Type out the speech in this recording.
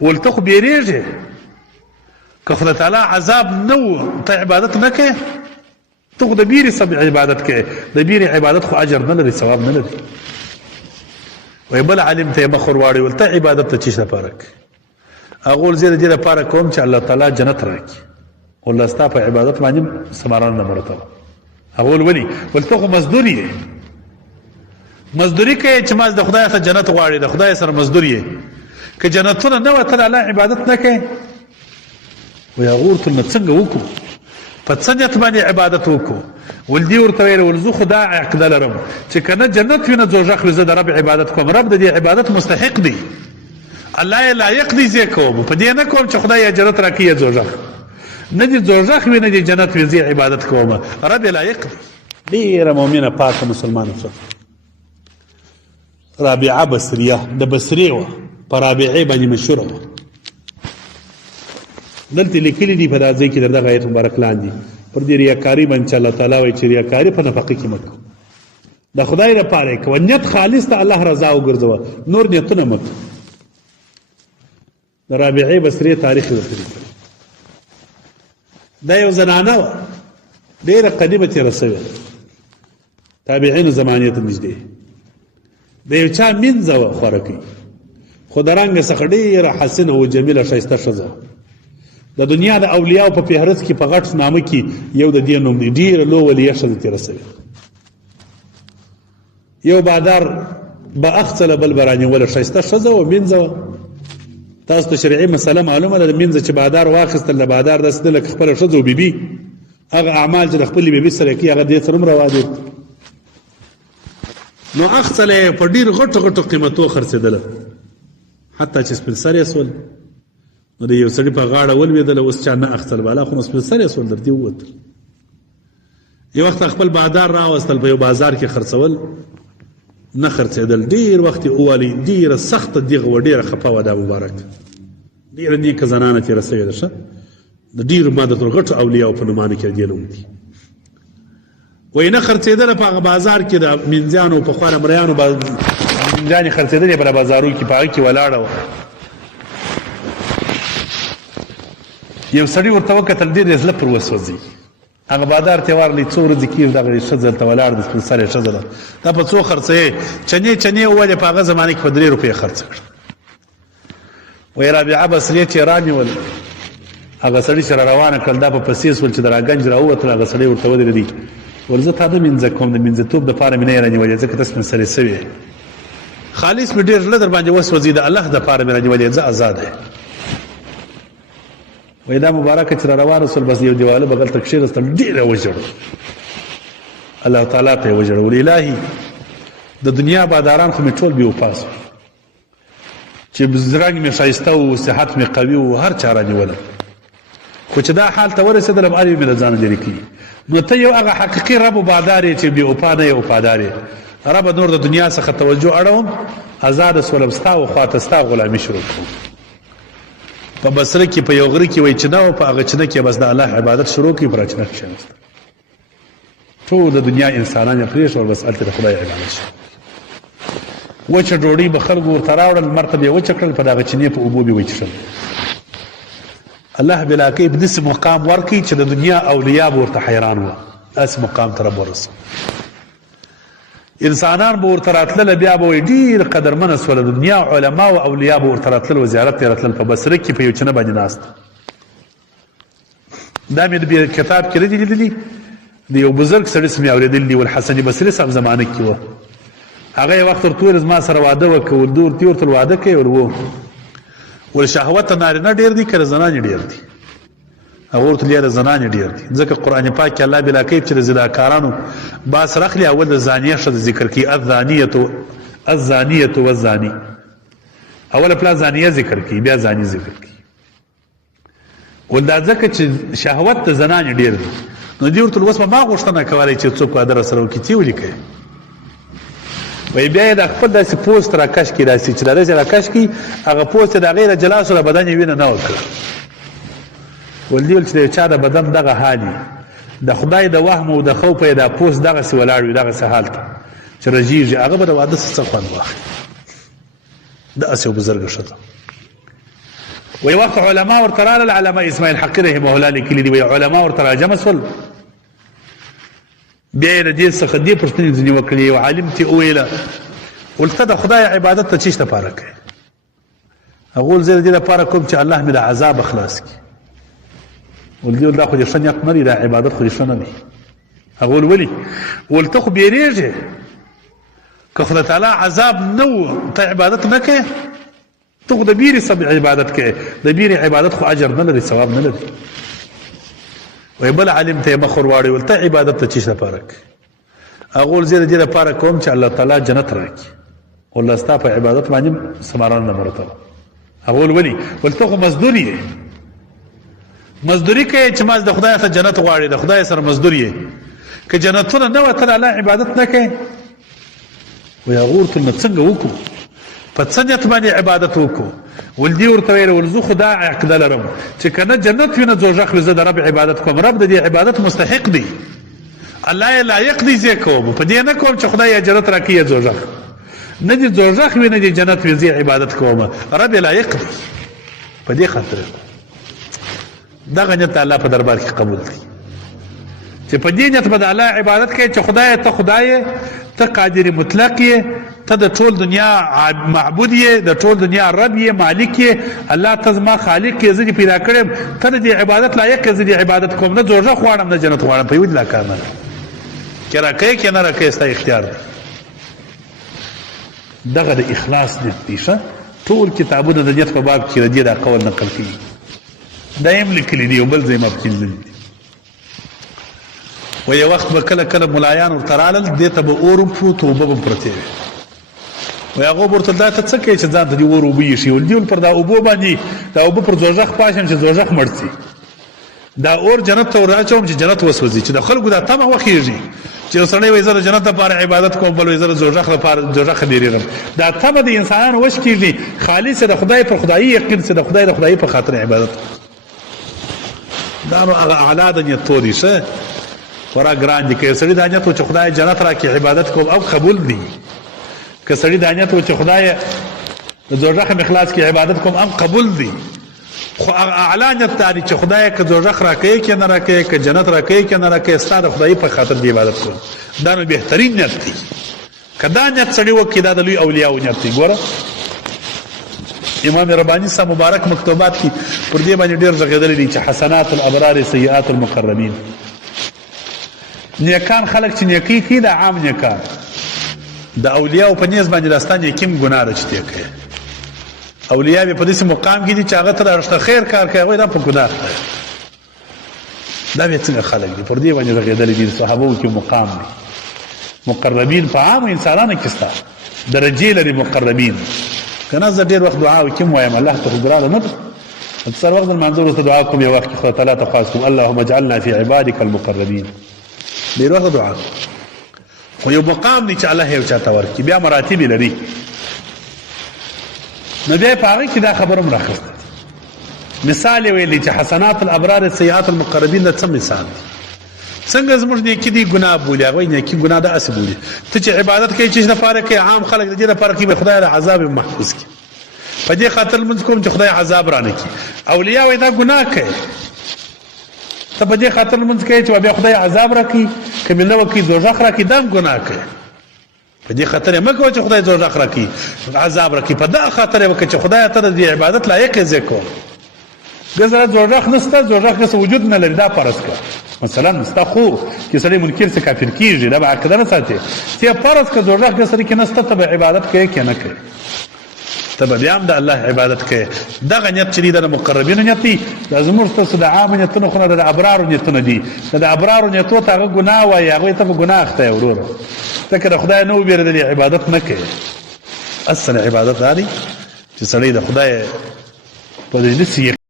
ول ته خو بیریږې که خدای تعالی عذاب نه و ته عبادت نه کوې ته خو د بیرې سب عبادت کوې د بیرې عبادت خو اجر نه لري ثواب نه لري وایي بل عالم ته یې مخ ور واړوي ول ته عبادت ته چی لپاره کوې هغه ول زه د دې لپاره کوم چې الله تعالی جنت راکړي والله ستا په عبادت باندې ثمران نه مرتبه هغه ول ولي ول ته خو مزدور یې مزدوري کوي چې ما د خدای څخه جنت غواړي د خدای سره مزدور یې که جنتونه نه وه ته د الله عبادت نه کوې وایي هغه ورته نو څنګه وکړو په څه نیت باندې عبادت وکړو ول دې ورته ویل ول زه خو دا عقیده لرم چې که نه جنت وي نه دوژخ وي زه د رب عبادت کوم رب د دې عبادت مستحق دی الله یې لایق دی زه کوم په دې نه کوم چې خدای یې جنت راکړي یا دوژخ نه دې دوژخ وي نه دې جنت وي زه عبادت کوم رب یې لایق دی ډېره مؤمنه پاکه مسلمانه څه رابعه بصریه د بصرې وه په رابعې باندې مشهوره وه دلته لیکلي دي په دا ځای کې د دغه آیت مبارک لاندې پر دې ریاکاري باندې چې الله تعالی وایي چې ریاکاري په نفقه کې مه کوه د خدای لپاره یې کوه نیت خالص ته الله رضا وګرځوه نور نیتونه مه کوه د رابعې بصرې تاریخ یې ورته لیکلی دا یو زنانه وه ډېره قدیمه تېره سوې تابعینو زمانې ته نږدې د یو چا مینځه وه خوارکۍ خو د رنګ څخه ډېره حسنه و جمیله ښایسته ښځه د دنیا د اولیاو په فهرست کې په غټ نامه کې یو د دې نوم دی ډېره لو ولیه ښځه تېره سوې یو بادار به اخڅله بل به رانیوله ښایسته ښځه وه مینځه وه تاسو ته شرعي مسله معلومه ده د مینځه چې بادار واخیستل د بادار داسې ده لکه خپله ښځه و بیبي هغه اعمال چې د خپلې بیبي سره کوي هغه دې سره هم روا دي نو اخڅله یې په ډېر غټو غټو قیمتو خرڅېدله حتی چې سپین سر یې سول نو د یو سړي په غاړه ولوېدله اوس چا نه اخڅل بالا خو نو سپین سر یې سول در دې ووتل یو وخت خپل بادار راوستل په یو بازار کې خرڅول نه خرڅېدل ډېر وخت یې ووالي ډېره سخته دغه وه ډېره خفه وه دا مبارک ډېره نیکه زنانه تېره سوې ده ښه د ډېرو مادتو غټو اولیاو په نومانو کې د دې نوم دي وایي نه خرڅېدله په هغه بازار کې د مینځیانو پخوا د مریانو مینځیانې خرڅېدلې په بازارو کې په هغه کې ولاړه وه یو سړي ورته وکتل ډېر یې زړه پر وسوځي هغه بادار ته ورغلی څو ورځې کېږي دغه ښځه هلته ولاړه د سپین سرې ښځه ده دا په څو خرڅوې چنې وولې په هغه زمانه کې په 3 روپۍ خرڅه کړه وایي رابعه بصرې چې رانیول هغه سړي سره روانه کړل دا په پسې سول چې د راګنج راووتل هغه سړی ورته ودرېدی ول زه تا نه مینځه کوم د مینځهتوب دپاره مې نه یې رانیولې ځکه ته سپین سرې سوې خالص مې ډېر زړه در باندې وسوځي د الله دپاره مې رانیولې زه آزاد یم وایي دا مبارکه چې را روانه سول بس یو دیواله بغل ته کښېنستل ډېره وژړل الله تعالی ته یې وژړول الهي د دنیا باداران خو مې ټول بې وفا سول چې رنګ مې ښایسته و صحت مې قوي و هر چا رانیولم خو چې دا حال ته ورسېدلم هر یو مې له ځانه لرې کړي نو ته یو هغه حقیقي رب و بادار یې چې بې وفا نه یې وفادار یې ربه نور د دنیا څخه توجه اړوم ازاده سولم ستا و خواته ستا غلامي شروع کوم په بصره کې په یو غره کې وایي چینه و په هغه چینه کې بس د الله عبادت شروع کړي په راچینه کښېنسته ټول د دنیا انسانان یې پرېښول بس هلته د خدای عبادت شو وچه ډوډۍ به خلکو ورته راوړل لمر ته به یې وچه کړل په دغه چینې په اوبو به یې وچښل الله بلاکۍ په داسې مقام ورکړي چې د دنیا اولیا به ورته حیران وه داسې مقام ته رب ورسو انسانان به ورته راتلله بیا به وایي ډېر قدرمنه سوله د دنیا علما او اولیا به ورته راتلل و زیارت ته یې راتلل په بصره کې په یو چینه باندې ناست دا مې د کتاب کې نه دي لیدلي د یو بزرګ سړي څه مې اورېدلي دي والحسن بصري صاحب زمانه کې وه هغه یې وخت ورته ویل زما سره واده وکړه ول ده ورته ورته واده کوې ول و ول شهوت نارینه ډېر دي که د زنانې ډېر دي هغه ورته ویل د زنانې ډېر دي ځکه قرآن پاک کې الله بلا کوي چې د زناکارانو باس راخلي اول د زانیه ښځه ذکر کوي الزانیة والزاني اوله پلا زانیه ذکر کوي بیا زاني ذکر کوي ول دا ځکه چې شهوت د زنانې ډېر دي نو دې ورته اوس به ما غوښتنه کولی چې څوک واده راسره وکړي څه ولیکئ وایي بیا یې د خپل داسې پوست راکش کړي داسې چې دا داسې راکش کړي هغه پوست یې د هغې د جلا سو د بدن یې وینه نه وکړه ول دې ویل چې د یو چا د بدن دغه حال د خدای د وهم او د خوفه یې دا پوست دغسې ولاړ وي دغسې حال ته چې رژېږي هغه به د واده څه خوند واخلي داسې یو بزرګه ښځه وی وقت علما ورته رالل علامه اسماعیل حقی رحمه الله لیکلي دي وی علما ورته راجمع شول بیا یې د دې څخه دې پوښتنې ځینې وکړې یو عالم ته وویله ولته د خدای عبادت ته څه دپاره کوې هغه ویل زه د دې دپاره کوم چې الله مې د عذاب خلاص کړي ول دې دا خو دې ښه نیت نه دی دا عبادت خو دې ښه نه دی هغه ویل ولې ویل ته خو بیریږې که خدای تعالی عذاب نه و ته عبادت نه کوې ته خو د بیرې سبب عبادت کوې د بیرې عبادت خو اجر نه لري ثواب نه لري وی بل عالم ته یې مخ ور واړوي ول ته عبادت ته څه دپاره کوې هغه ویل زه د دې دپاره کوم چې الله تعالی جنت راکړي والله ستا په عبادت باندې ثمران نه مرتبه هغه ویل ولې ول ته خو مزدور یې مزدوري کوې چې ما د خدای څخه جنت غواړې د خدای سره مزدور یې که جنتونه نه وه ته د الله عبادت نه کوې وی هغه ورته نو څنګه وکړو په څه نیت باندې عبادت وکړو ول دې ورته ویل ول زه خو دا عقیده لرم چې که نه جنت وي نه دوزخ وي زه د رب عبادت کوم رب د دې عبادت مستحق دی الله یې لایق دی زه کوم په دې نه کوم چې خدای یې جنت راکړي یا دوزخ نه دې دوزخ وي نه دې جنت وي زه عبادت کوم رب یې لایق دی په دې خاطر دغه نیت الله په دربار کې قبول دی چې په دې نیت به د الله عبادت کوي چې خدای ته خدای ته قادر مطلق یې ته د ټول دنیا معبود یې د ټول دنیا رب یې مالک یې الله ته زما خالق یې زه دې پیدا کړم ته د دې عبادت لایق یې زه دې عبادت کوم نه دوزخ غواړم نه جنت غواړم په یو دې کار نه که راکوې که نه راکوې ستا اختیار دی دغه د اخلاص نیت دی ښه ټول کتابونه د نیت په باب کې د دې دا قول نقل کوي دا یې هم لیکلي دي یو بل ځای ما پکې لیدلي دي و یو وخت به کله کله ملایان ورته رالل دې ته به اور هم پروت اوبه به پرتې وې وی هغه به ورته دا ته څه کوې چې ځان ته دې اور اوبه ایښي ول دې ول پر دا اوبو باندې دا اوبه پر دوزخ پاشم چې دوزخ مړ شي دا اور جنت ته ور اچوم چې جنت وسوځي چې د خلکو دا تمه وخېږي چې یو سړی وایي زه د جنت لپاره عبادت کوم بل وایي زه د دوزخ لپاره دوزخ بیریږم دا تمه د انسانانو وش کېږي خالص د خدای پر خدایي یقین چې د خدای په خاطر عبادت دا نو هغه اعلی د نیتو دي ښه خورا ګران دي که یو سړي دا نیت و چې خدای جنت راکړي عبادت کوم او قبول دي که سړي دا نیت و چې خدای د دوزخ اخلاص کې عبادت کوم هم قبول دي خو اعلی نیت دا دی چې خدای که دوزخ راکوي که نه راکوي که جنت راکوي که نه راکوي ستا د خدای په خاطر دی عبادت کوم دا نو بهترین نیت دی که دا نیت سړي وکړي دا د لوی اولیاو نیت دی ګوره امام رباني صاحب مبارک مکتوبات کې پر دې باندې ډېر غږېدلی دي چې حسنات الابرار سیئات المقربین نیکان خلک چې نیکي کوي دا عام نیکان د اولیاو په نیز باندې داستا نیکي هم ګناه ده چې دی کوي اولیا به په داسې مقام کې دي چې هغه ته د خیر کار کوي هغوی دا په ګناه کوي دا بیا څنګه خلک دي پر دې باندې غږېدلی دي صحابو کې مقام دی مقربین په عامو انسانانو کې شته درجې لري مقربین که نه زه ډېر وخت دعا وکړم وایم الله ته خو ګرانه نه ده اکثر وخت د لمانځه وروسته دعا کوم یو وخت کې خدای تعالی ته خواست کوم اللهم اجعلنا فی عبادک المقربین ډېر وخت دعا خو یو مقام دی چې الله یې یو چاته ورکړي بیا مراتب یې لري نو بیا یې په هغې کې دا خبره هم راخیسته مثال یې ویلی چې حسنات الابرار سیئات المقربین د څه مثال دی څنګه زموږ نیکي دی ګناه بولي هغوی نیکي ګناه داسې بولي ته چې عبادت کوي چې لپاره کوي عام خلک د دې لپاره کوي خدای د عذاب محفوظ کړي په دې خاطر لمونځ کوم چې خدای عذاب رانه کړي اولیا وایي دا ګناه کوي ته په دې خاطر لمونځ کوي چې بیا خدای عذاب راکړي که مې نه وکړي دوزخ راکړي دا هم ګناه کوي په دې خاطر یې مه کوه چې خدای دوزخ راکړي عذاب راکړي په دغه خاطر یې وکړه چې خدای ته د دې عبادت لایق یې زه کوم ګزره دوزخ نشته دوزخ داسې وجود نه لري دا فرض کړه مثلا ستا خور چې سړی منکر څه کافر کېږي دا به عقیده نه ساتي ته یې فرض کړه دوزخ کې سړي کې نشته ته به عبادت کوې که نه کوې ته به بیا هم د الله عبادت کوې دغه نیت چې دی د مقربینو نیت دی دا زموږ ستاسو د عامو نیتونو خو نه د ابرارو نیتونه دي د ابرارو نیتو ته هغه ګناه وایي هغوی ته به ګناه اخته یې وروره ته که د خدای نه وبېرېدلې عبادت نه کوې اصل عبادت دا دی چې سړی د خدای په دې